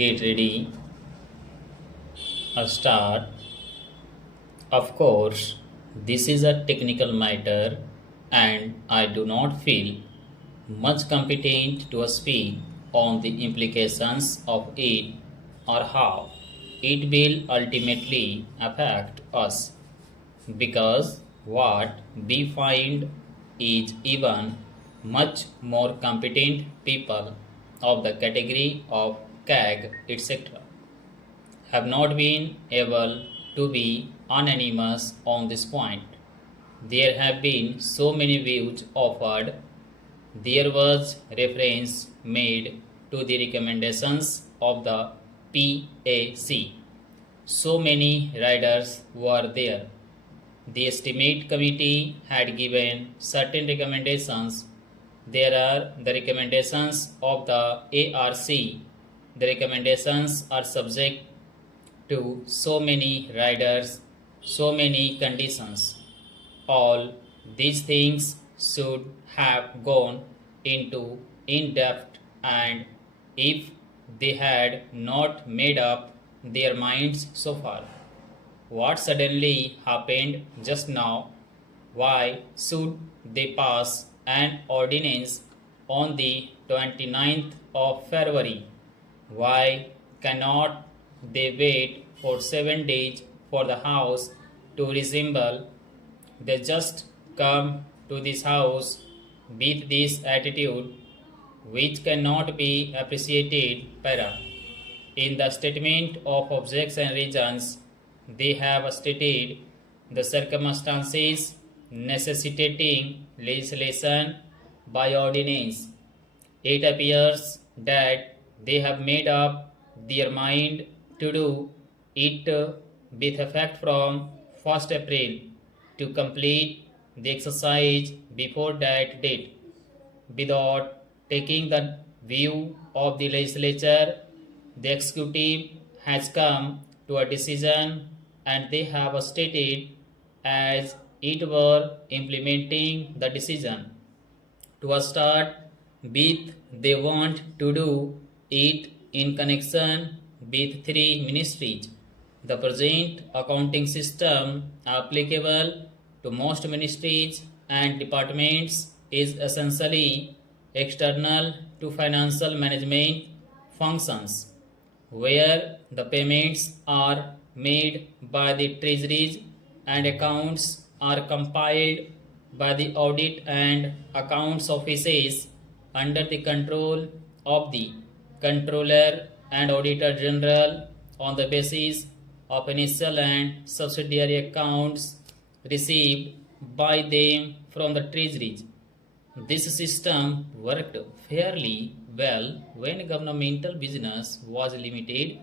Get ready, start. Of course, this is a technical matter and I do not feel much competent to speak on the implications of it or how it will ultimately affect us because what we find is even much more competent people of the category of CAG, etc., have not been able to be unanimous on this point. There have been so many views offered. There was reference made to the recommendations of the PAC. So many riders were there. The estimate committee had given certain recommendations. There are the recommendations of the ARC. The recommendations are subject to so many riders, so many conditions. All these things should have gone into in depth, and if they had not made up their minds so far, what suddenly happened just now? Why should they pass an ordinance on the 29th of February? Why cannot they wait for 7 days for the house to resemble? They just come to this house with this attitude which cannot be appreciated. Para. In the statement of objects and reasons, they have stated the circumstances necessitating legislation by ordinance. It appears that they have made up their mind to do it with effect from 1st April to complete the exercise before that date without taking the view of the legislature. The executive has come to a decision and they have stated as it were implementing the decision. To start with, they want to do it in connection with three ministries. The present accounting system applicable to most ministries and departments is essentially external to financial management functions, where the payments are made by the treasuries and accounts are compiled by the audit and accounts offices under the control of the controller and auditor general on the basis of initial and subsidiary accounts received by them from the treasuries. This system worked fairly well when governmental business was limited.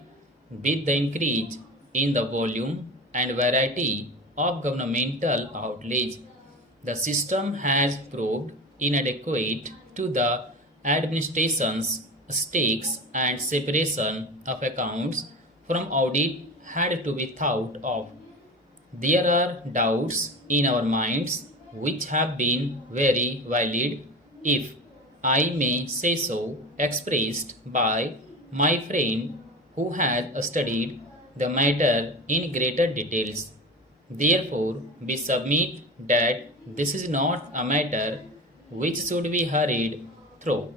With the increase in the volume and variety of governmental outlays, the system has proved inadequate to the administration's stakes, and separation of accounts from audit had to be thought of. There are doubts in our minds which have been very valid, if I may say so, expressed by my friend who has studied the matter in greater details. Therefore, we submit that this is not a matter which should be hurried through.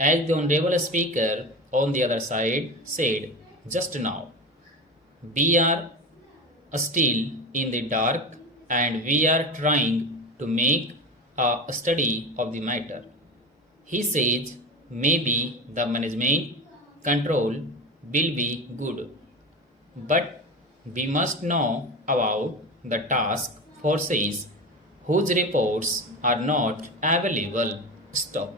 As the Honorable Speaker on the other side said just now, we are still in the dark and we are trying to make a study of the matter. He says maybe the management control will be good, but we must know about the task forces whose reports are not available. Stop.